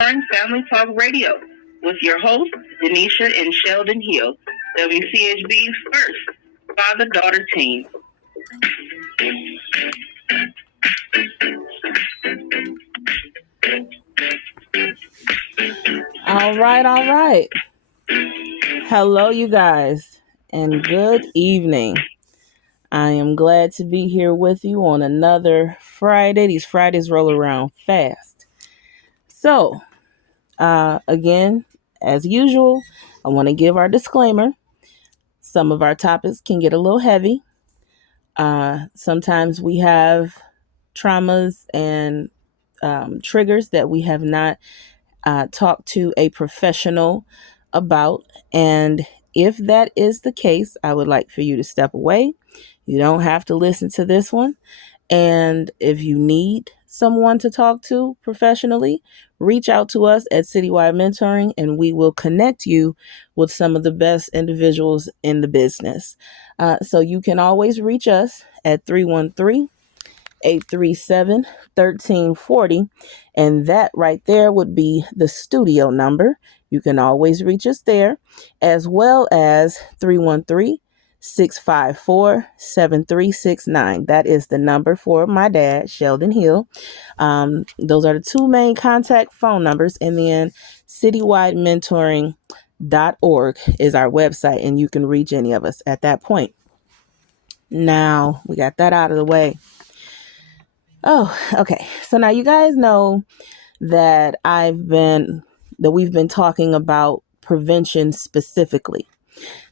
on Family Talk Radio with your hosts, Denisha and Sheldon Hill, WCHB's first father-daughter team. All right. Hello, you guys, and good evening. I am glad to be here with you on another Friday. These Fridays roll around fast. So, again, as usual, I want to give our disclaimer. Some of our topics can get a little heavy. Sometimes we have traumas and triggers that we have not talked to a professional about. And if that is the case, I would like for you to step away. You don't have to listen to this one. And if you need someone to talk to professionally, reach out to us at Citywide Mentoring and we will connect you with some of the best individuals in the business. So you can always reach us at 313-837-1340. And that right there would be the studio number. You can always reach us there, as well as 313-654-7369. That is the number for my dad, Sheldon Hill. Those are the two main contact phone numbers. And then citywidementoring.org is our website, and you can reach any of us at that point. Now, we got that out of the way. Oh, okay. So now you guys know that we've been talking about prevention specifically.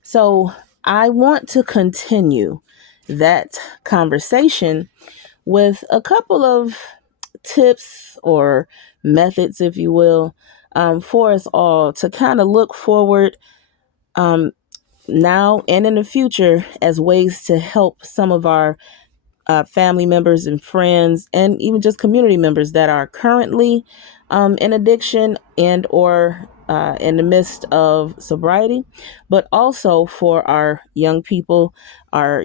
So I want to continue that conversation with a couple of tips or methods, if you will, for us all to kind of look forward now and in the future as ways to help some of our family members and friends, and even just community members that are currently in addiction and or in the midst of sobriety, but also for our young people, our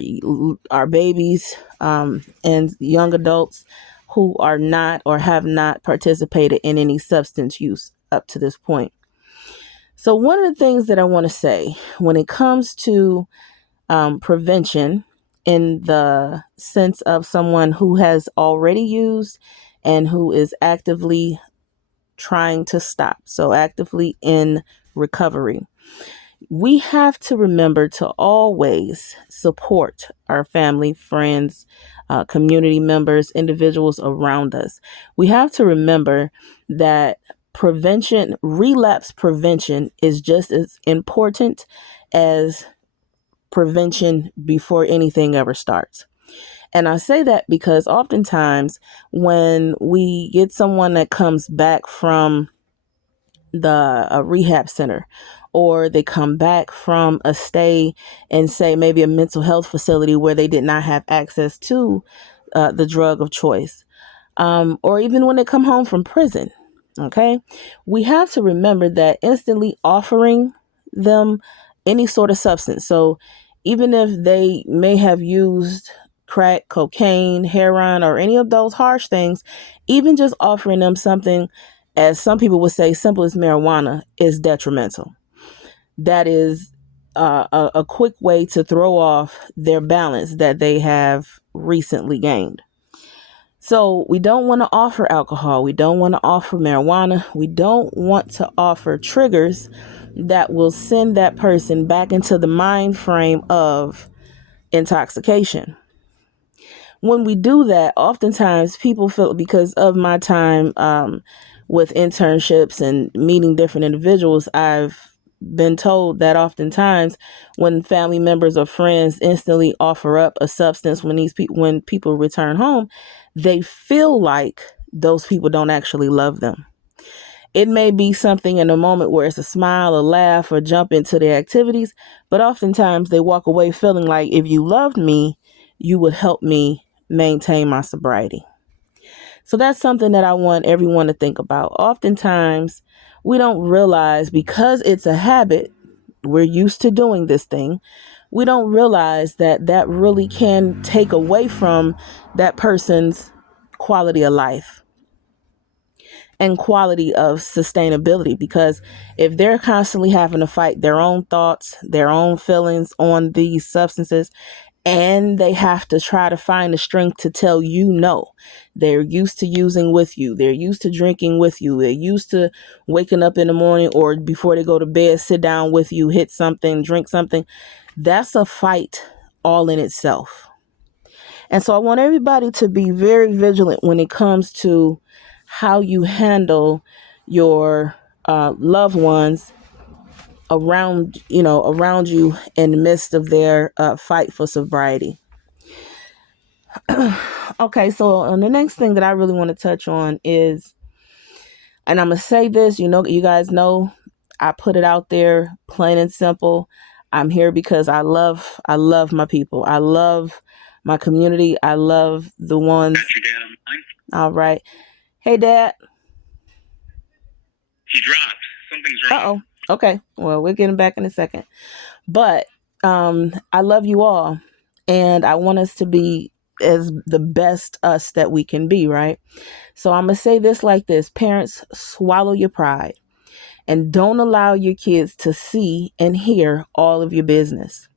babies, and young adults who are not or have not participated in any substance use up to this point. So one of the things that I want to say when it comes to prevention, in the sense of someone who has already used and who is actively trying to stop, so actively in recovery, we have to remember to always support our family, friends, community members, individuals around us. We have to remember that relapse prevention is just as important as prevention before anything ever starts. And I say that because oftentimes when we get someone that comes back from the rehab center, or they come back from a stay in, say, maybe a mental health facility where they did not have access to the drug of choice, or even when they come home from prison, okay, we have to remember that instantly offering them any sort of substance. So even if they may have used crack, cocaine, heroin, or any of those harsh things, even just offering them something, as some people would say, simple as marijuana, is detrimental. That is a quick way to throw off their balance that they have recently gained. So we don't want to offer alcohol. We don't want to offer marijuana. We don't want to offer triggers that will send that person back into the mind frame of intoxication. When we do that, oftentimes people feel, because of my time with internships and meeting different individuals, I've been told that oftentimes when family members or friends instantly offer up a substance when people return home, they feel like those people don't actually love them. It may be something in a moment where it's a smile, a laugh, or jump into their activities, but oftentimes they walk away feeling like, if you loved me, you would help me maintain my sobriety. So that's something that I want everyone to think about. Oftentimes, we don't realize, because it's a habit, we're used to doing this thing, we don't realize that that really can take away from that person's quality of life. and quality of sustainability, because if they're constantly having to fight their own thoughts, their own feelings on these substances, and they have to try to find the strength to tell you no. They're used to using with you. They're used to drinking with you. They're used to waking up in the morning or before they go to bed, sit down with you, hit something, drink something. That's a fight all in itself. And so I want everybody to be very vigilant when it comes to how you handle your loved ones around you in the midst of their fight for sobriety. Okay, so the next thing that I really want to touch on is, and I'm gonna say this, you guys know, I put it out there plain and simple. I'm here because I love my people. I love my community. I love the ones. All right. Hey, Dad. He dropped. Something's wrong. Uh-oh. Okay. Well, we're getting back in a second. But I love you all, and I want us to be as the best us that we can be, right? So I'm going to say this like this. Parents, swallow your pride and don't allow your kids to see and hear all of your business.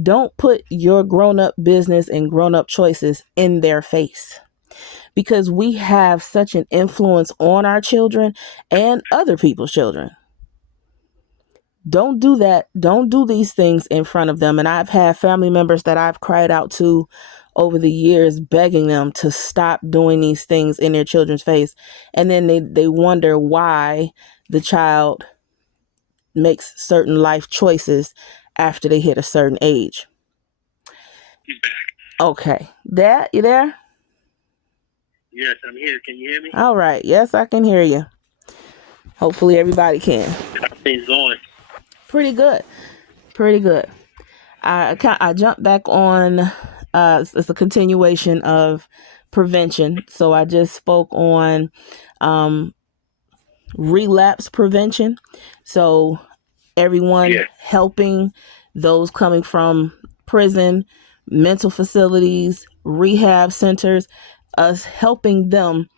Don't put your grown-up business and grown-up choices in their face, because we have such an influence on our children and other people's children. Don't do that. Don't do these things in front of them. And I've had family members that I've cried out to over the years, begging them to stop doing these things in their children's face. And then they wonder why the child makes certain life choices after they hit a certain age. He's back. Okay. Dad, you there? Yes, I'm here. Can you hear me? All right. Yes, I can hear you. Hopefully everybody can. How things going? Pretty good. Pretty good. I jumped back on, it's a continuation of prevention. So I just spoke on relapse prevention. So everyone helping those coming from prison, mental facilities, rehab centers, us helping them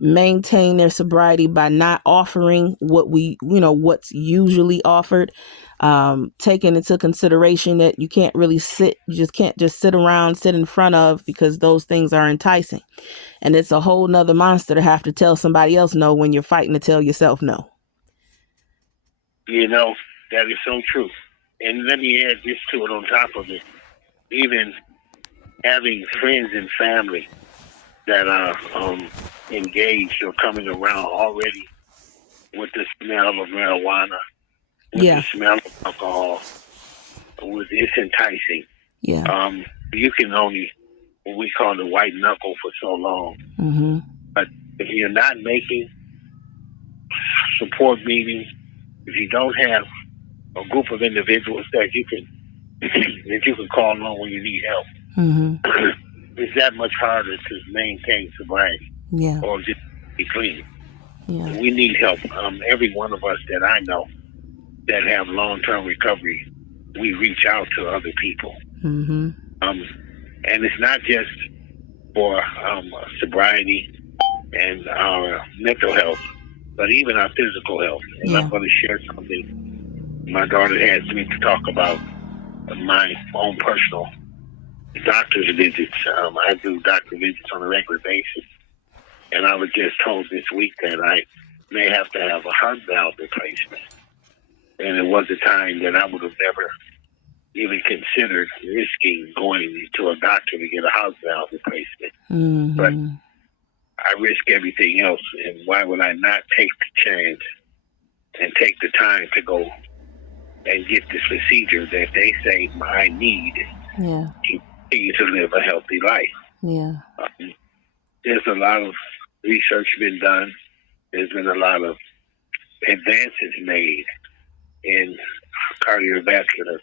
maintain their sobriety by not offering what's usually offered, taking into consideration that you can't just sit in front of, because those things are enticing, and it's a whole nother monster to have to tell somebody else no when you're fighting to tell yourself no. That is so true. And let me add this to it on top of it. Even having friends and family that are engaged or coming around already with the smell of marijuana, with the smell of alcohol, it's enticing. Yeah. You can only, what we call the white knuckle, for so long. Mm-hmm. But if you're not making support meetings, if you don't have a group of individuals that you can call on when you need help, mm-hmm. it's that much harder to maintain sobriety. Yeah. Or just be clean. Yeah. We need help. Every one of us that I know that have long-term recovery, we reach out to other people. Mm-hmm. And it's not just for sobriety and our mental health, but even our physical health. And I'm going to share something my daughter asked me to talk about, my own personal doctor's visits. I do doctor visits on a regular basis. And I was just told this week that I may have to have a heart valve replacement. And it was a time that I would have never even considered risking going to a doctor to get a heart valve replacement. Mm-hmm. But I risk everything else. And why would I not take the chance and take the time to go and get this procedure that they say I need to continue to live a healthy life? Yeah. There's a lot of research been done. There's been a lot of advances made in cardiovascular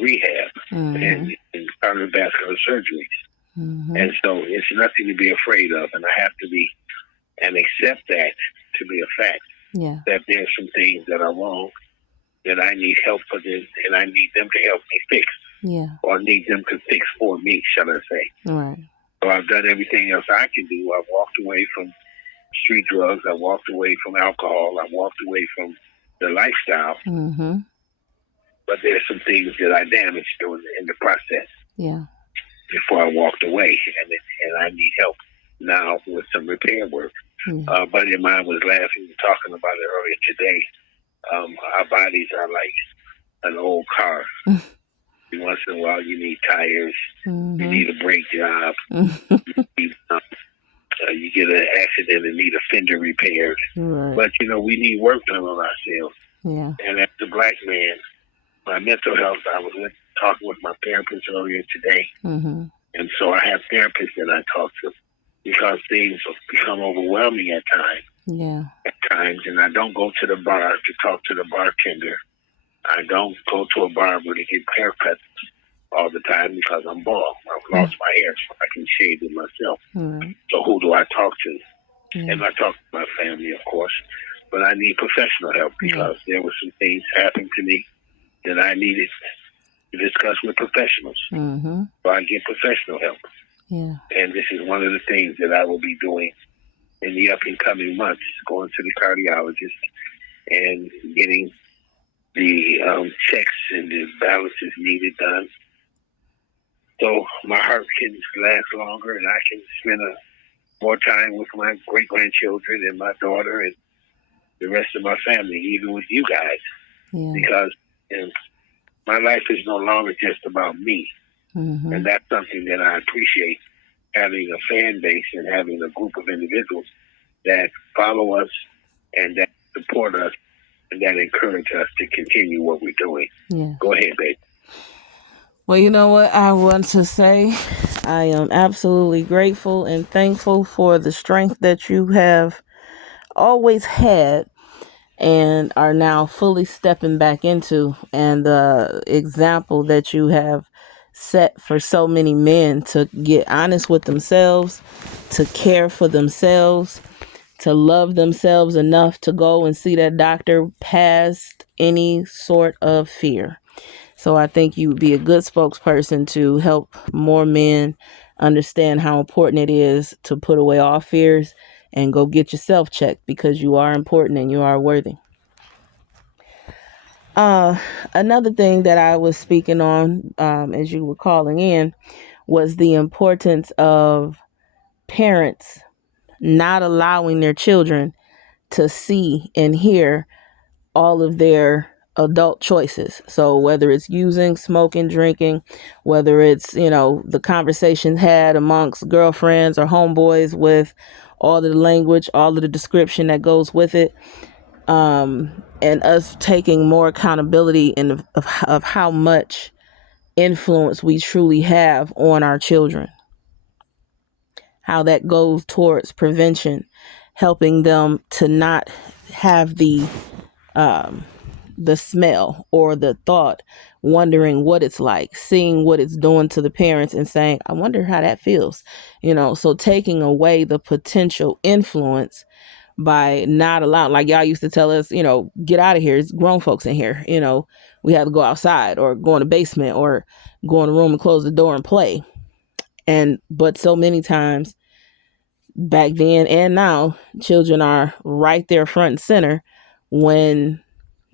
rehab and cardiovascular surgeries. Mm-hmm. And so it's nothing to be afraid of. And I have to be and accept that to be a fact. Yeah. That there's some things that are wrong, that I need help for them, and I need them to help me fix. Yeah. Or need them to fix for me, shall I say. Right. So I've done everything else I can do. I've walked away from street drugs. I walked away from alcohol. I walked away from the lifestyle. Mm-hmm. But there's some things that I damaged in the process. Yeah. Before I walked away, and I need help now with some repair work. A buddy of mine was laughing, talking about it earlier today. Our bodies are like an old car. Once in a while, you need tires. Mm-hmm. You need a brake job. You get an accident and need a fender repaired. Right. But, we need work done on ourselves. Yeah. And as a black man, my mental health, I was talking with my therapist earlier today. Mm-hmm. And so I have therapists that I talk to because things become overwhelming at times. Yeah. At times, and I don't go to the bar to talk to the bartender. I don't go to a barber to get haircuts all the time because I'm bald. I've lost my hair, so I can shave it myself. Right. So who do I talk to? Yeah. And I talk to my family, of course. But I need professional help because there were some things happened to me that I needed to discuss with professionals. Mm-hmm. So I get professional help. Yeah. And this is one of the things that I will be doing in the up and coming months, going to the cardiologist and getting the checks and the balances needed done. So my heart can last longer and I can spend more time with my great-grandchildren and my daughter and the rest of my family, even with you guys. Yeah. Because my life is no longer just about me. Mm-hmm. And that's something that I appreciate, having a fan base and having a group of individuals that follow us and that support us and that encourage us to continue what we're doing. Yeah. Go ahead, babe. Well, you know what I want to say? I am absolutely grateful and thankful for the strength that you have always had and are now fully stepping back into, and the example that you have set for so many men to get honest with themselves, to care for themselves, to love themselves enough to go and see that doctor past any sort of fear. So I think you would be a good spokesperson to help more men understand how important it is to put away all fears and go get yourself checked, because you are important and you are worthy. Another thing that I was speaking on as you were calling in was the importance of parents not allowing their children to see and hear all of their adult choices. So whether it's using, smoking, drinking, whether it's, the conversation had amongst girlfriends or homeboys with all of the language, all of the description that goes with it, and us taking more accountability of how much influence we truly have on our children, how that goes towards prevention, helping them to not have the smell or the thought, wondering what it's like, seeing what it's doing to the parents and saying, I wonder how that feels, so taking away the potential influence by not allowing, like y'all used to tell us, get out of here. It's grown folks in here. We have to go outside or go in the basement or go in the room and close the door and play. But so many times back then and now, children are right there front and center when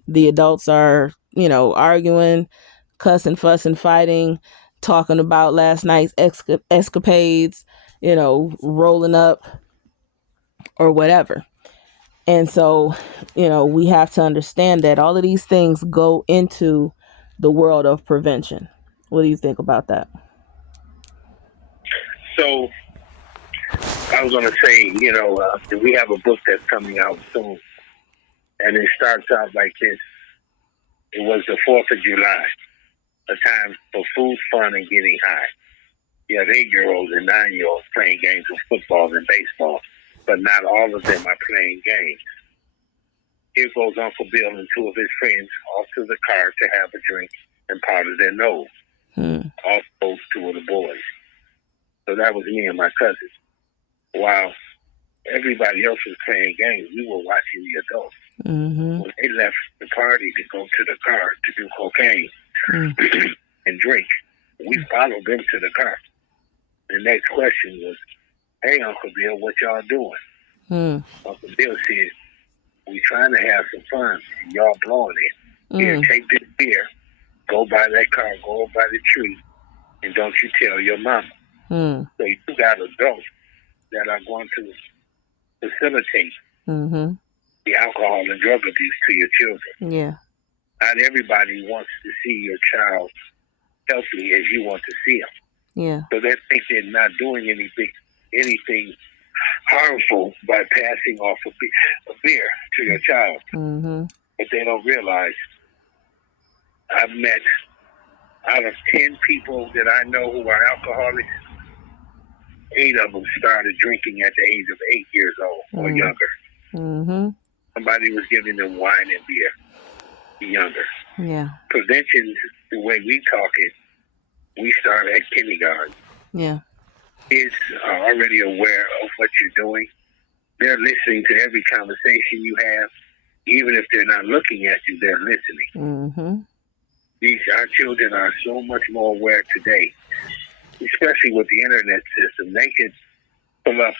the adults are, arguing, cussing, fussing, fighting, talking about last night's escapades, rolling up or whatever. And so, we have to understand that all of these things go into the world of prevention. What do you think about that? So, I was going to say, we have a book that's coming out soon. And it starts out like this. It was the 4th of July, a time for food, fun, and getting high. You have 8-year-olds and 9-year-olds playing games of football and baseball, but not all of them are playing games. Here goes Uncle Bill and 2 of his friends off to the car to have a drink and powder their nose. Off goes 2 of the boys. So that was me and my cousins. While everybody else was playing games, we were watching the adults. Mm-hmm. When they left the party to go to the car to do cocaine and drink, we followed them to the car. The next question was, hey, Uncle Bill, what y'all doing? Uncle Bill said, we trying to have some fun, and y'all blowing it. Here, take this beer, go by that car, go by the tree, and don't you tell your mama. So you got adults that are going to facilitate the alcohol and drug abuse to your children. Yeah. Not everybody wants to see your child healthy as you want to see them. Yeah. So they think they're not doing anything harmful by passing off a beer to your child. But they don't realize I've met, out of 10 people that I know who are alcoholics, 8 of them started drinking at the age of 8 years old or younger. Somebody was giving them wine and beer younger. Yeah. Prevention, the way we talk it, we start at kindergarten. Yeah. Kids are already aware of what you're doing. They're listening to every conversation you have. Even if they're not looking at you, they're listening. Our children are so much more aware today, especially with the internet system. They can pull up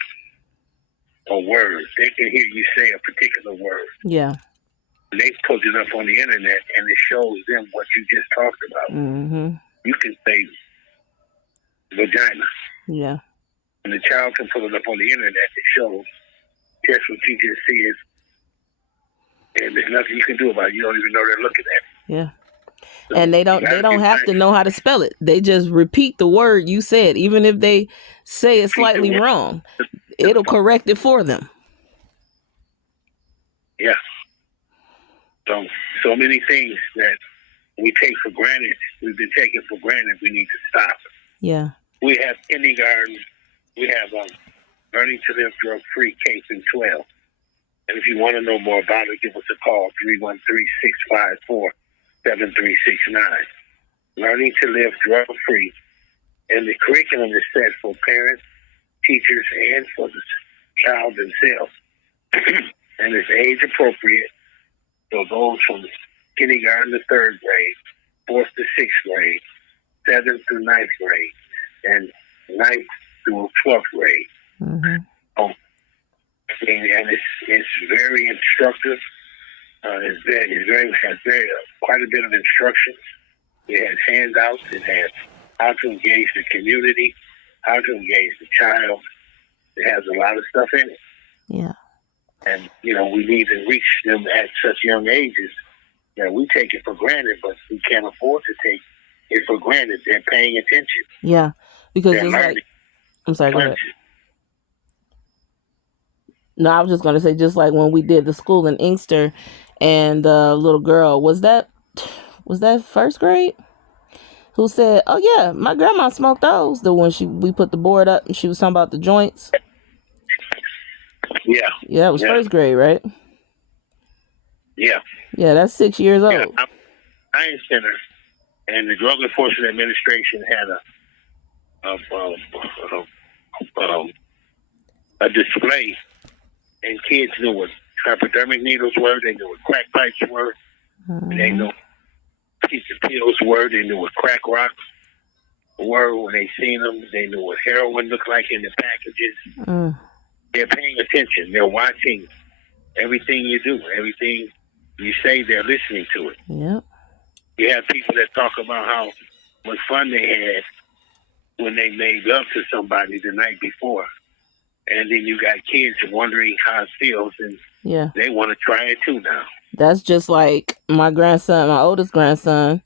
a word. They can hear you say a particular word. Yeah. They put it up on the internet, and it shows them what you just talked about. You can say vagina. Yeah. And the child can pull it up on the internet. It shows just what you just said, and there's nothing you can do about it. You don't even know they're looking at it. Yeah. So and they don't have to know how to spell it. They just repeat the word you said, even if they say it slightly wrong. It'll correct it for them. Yeah. So many things that we take for granted, we've been taking for granted, we need to stop. Yeah. We have kindergarten, we have Learning to Live Drug-Free K through 12. And if you want to know more about it, give us a call, 313-654-7369. Learning to Live Drug-Free. And the curriculum is set for parents, teachers, and for the child themselves. And it's age appropriate. So those from kindergarten to 3rd grade, 4th to 6th grade, 7th through 9th grade, and 9th through 12th grade. And it's very instructive. It has quite a bit of instructions. It has handouts. It has how to engage the community, how to engage the child. It has a lot of stuff in it. Yeah. And, we need to reach them at such young ages that we take it for granted, but we can't afford to take it for granted. They're paying attention. Yeah. Because it's like, I'm sorry, go ahead. No, I was just going to say, just like when we did the school in Inkster and the little girl, was that 1st grade? Who said, oh yeah, my grandma smoked those. The one we put the board up and she was talking about the joints. Yeah. Yeah, it was 1st grade, right? Yeah. Yeah, that's 6 years old. Yeah, Science Center and the Drug Enforcement Administration had a display, and kids knew what hypodermic needles were. They knew what crack pipes were. They knew what pizza pills were. They knew what crack rocks were when they seen them. They knew what heroin looked like in the packages. They're paying attention. They're watching everything you do, everything you say. They're listening to it. Yep. You have people that talk about how much fun they had when they made love to somebody the night before. And then you got kids wondering how it feels, and they want to try it too now. That's just like my oldest grandson,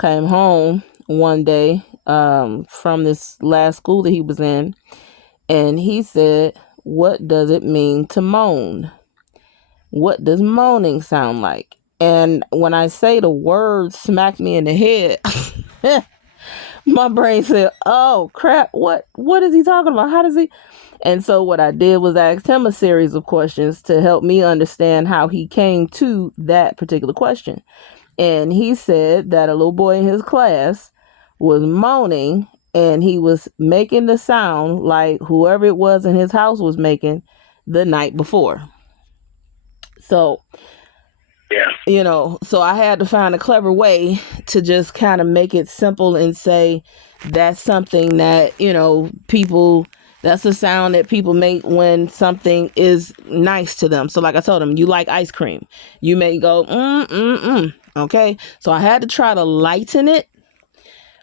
came home one day from this last school that he was in, and he said, what does it mean to moan? What does moaning sound like? And when I say the word smacked me in the head, my brain said, oh crap, what is he talking about? How does he? And so what I did was I asked him a series of questions to help me understand how he came to that particular question. And he said that a little boy in his class was moaning, and he was making the sound like whoever it was in his house was making the night before. So, so I had to find a clever way to just kind of make it simple and say that's something that, people That's the sound that people make when something is nice to them. So like I told them, you like ice cream. You may go, okay. So I had to try to lighten it,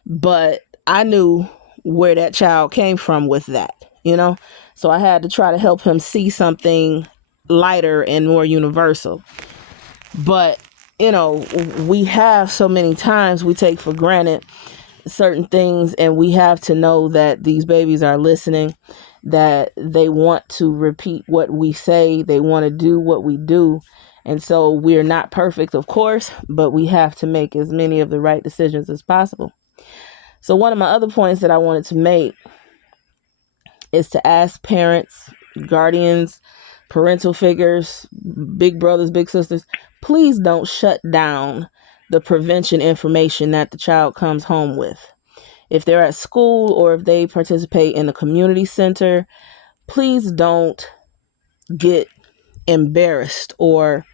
but I knew where that child came from with that, you know? So I had to try to help him see something lighter and more universal. But, you know, we have so many times we take for granted certain things, and we have to know that these babies are listening, that they want to repeat what we say, they want to do what we do. And so we're not perfect, of course, but we have to make as many of the right decisions as possible. So one of my other points that I wanted to make is to ask parents, guardians, parental figures, big brothers, big sisters, please don't shut down the prevention information that the child comes home with. If they're at school or if they participate in a community center, please don't get embarrassed or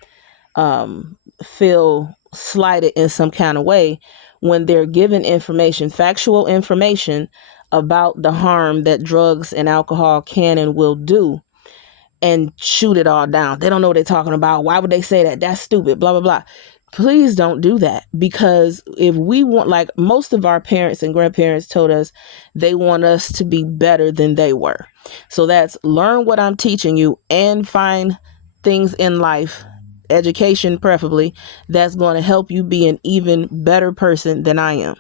feel slighted in some kind of way when they're given information, factual information about the harm that drugs and alcohol can and will do, and shoot it all down. They don't know what they're talking about. Why would they say that? That's stupid, blah, blah, blah. Please don't do that, because if we want, like most of our parents and grandparents told us, they want us to be better than they were. So that's learn what I'm teaching you and find things in life, education preferably, that's going to help you be an even better person than I am.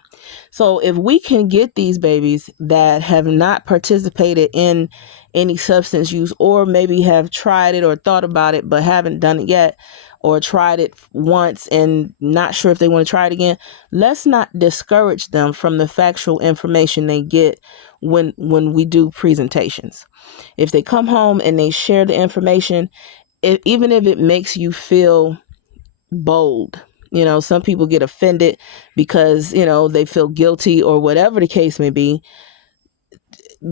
So if we can get these babies that have not participated in any substance use, or maybe have tried it or thought about it but haven't done it yet, or tried it once and not sure if they want to try it again, let's not discourage them from the factual information they get when we do presentations. If they come home and they share the information, even if it makes you feel bold, some people get offended because, they feel guilty or whatever the case may be.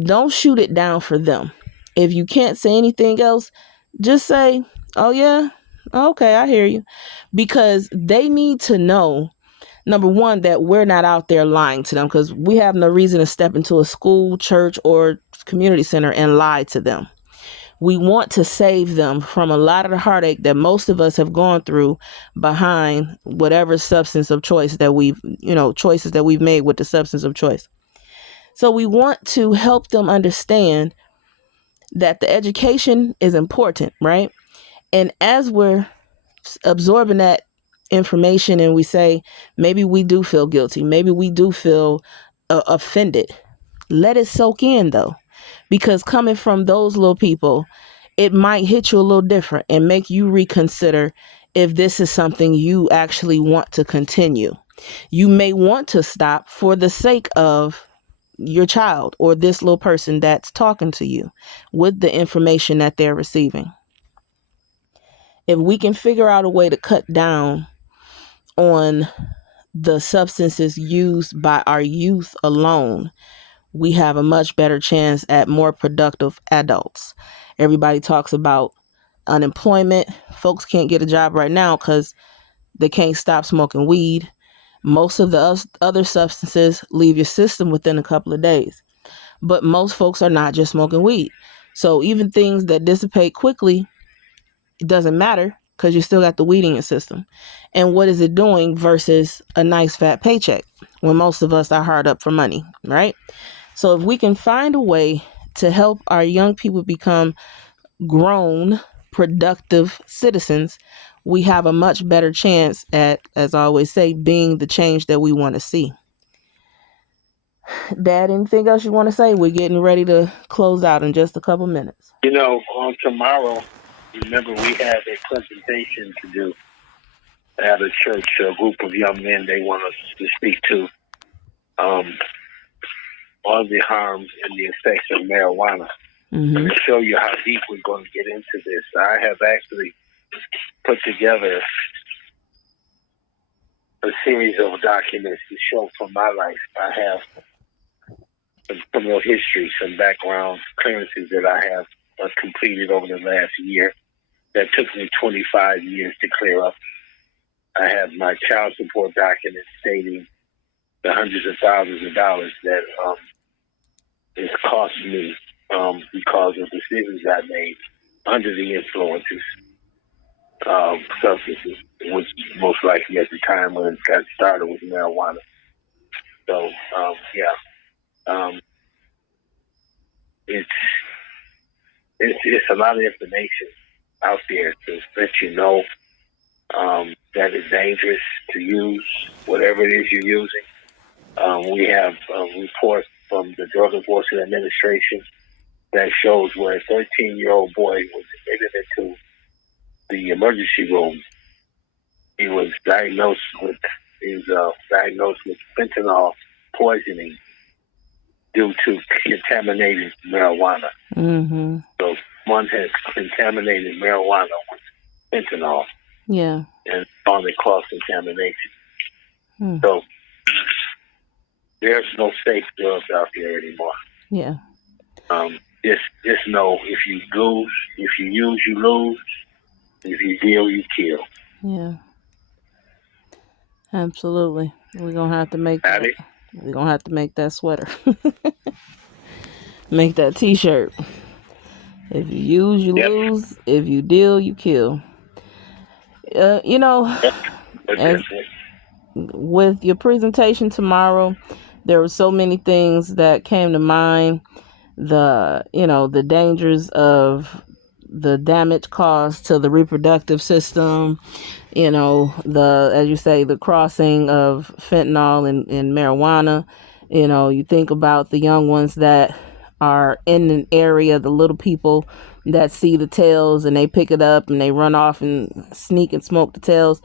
Don't shoot it down for them. If you can't say anything else, just say, oh yeah, okay, I hear you. Because they need to know, number one, that we're not out there lying to them, because we have no reason to step into a school, church, or community center and lie to them. We want to save them from a lot of the heartache that most of us have gone through behind whatever substance of choice that choices that we've made with the substance of choice. So we want to help them understand that the education is important, right? And as we're absorbing that information and we say, maybe we do feel guilty, maybe we do feel offended, let it soak in though. Because coming from those little people, it might hit you a little different and make you reconsider if this is something you actually want to continue. You may want to stop for the sake of your child or this little person that's talking to you with the information that they're receiving. If we can figure out a way to cut down on the substances used by our youth alone, we have a much better chance at more productive adults. Everybody talks about unemployment. Folks can't get a job right now because they can't stop smoking weed. Most of the other substances leave your system within a couple of days. But most folks are not just smoking weed. So even things that dissipate quickly, it doesn't matter because you still got the weed in your system. And what is it doing versus a nice fat paycheck when most of us are hard up for money, right? So if we can find a way to help our young people become grown, productive citizens, we have a much better chance at, as I always say, being the change that we want to see. Dad, anything else you want to say? We're getting ready to close out in just a couple minutes. On tomorrow, remember we have a presentation to do at a church, a group of young men they want us to speak to on the harms and the effects of marijuana. Mm-hmm. To show you how deep we're going to get into this, I have actually put together a series of documents to show from my life. I have some criminal history, some background clearances that I have completed over the last year that took me 25 years to clear up. I have my child support documents stating the hundreds of thousands of dollars that it's cost me because of decisions I made under the influences of substances, which most likely at the time when it got started was marijuana. So, it's a lot of information out there to let you know that it's dangerous to use whatever it is you're using. We have reports from the Drug Enforcement Administration that shows where a 13-year-old boy was admitted into the emergency room. He was diagnosed with fentanyl poisoning due to contaminated marijuana. Mm-hmm. So one has contaminated marijuana with fentanyl. Yeah. And on the cross-contamination. Hmm. So there's no safe drugs out there anymore. Yeah. Just know if you use, you lose. If you deal, you kill. Yeah. Absolutely. We're gonna have to make that. We're gonna have to make that sweater. Make that t-shirt. If you use, you lose. If you deal, you kill. With your presentation tomorrow, there were so many things that came to mind. The dangers of the damage caused to the reproductive system, as you say, the crossing of fentanyl and marijuana. You think about the young ones that are in an area, the little people that see the tails and they pick it up and they run off and sneak and smoke the tails.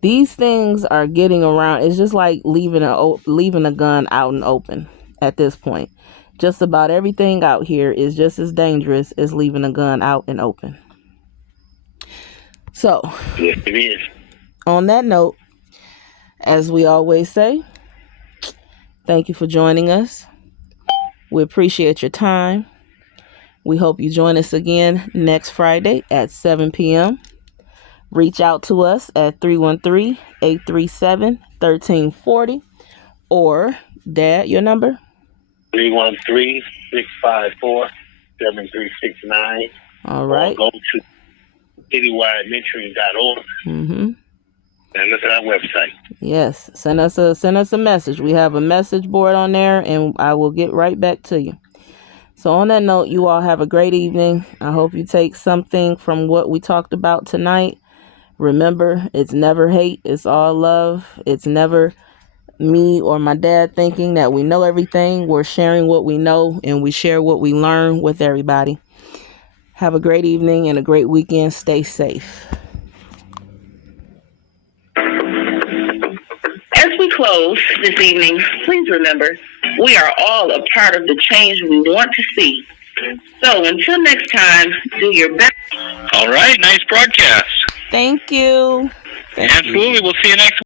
These things are getting around. It's just like leaving a gun out and open at this point. Just about everything out here is just as dangerous as leaving a gun out and open. So, yes, it is. On that note, as we always say, thank you for joining us. We appreciate your time. We hope you join us again next Friday at 7 p.m. Reach out to us at 313-837-1340. Or, Dad, your number? 313-654-7369. All right. Or go to citywidementoring.org. Mm-hmm. And look at our website. Yes. Send us a message. We have a message board on there, and I will get right back to you. So on that note, you all have a great evening. I hope you take something from what we talked about tonight. Remember, it's never hate. It's all love. It's never me or my dad thinking that we know everything. We're sharing what we know, and we share what we learn with everybody. Have a great evening and a great weekend. Stay safe. As we close this evening, please remember, we are all a part of the change we want to see. So until next time, do your best. All right, nice broadcast. Thank you. Absolutely. We'll see you next week.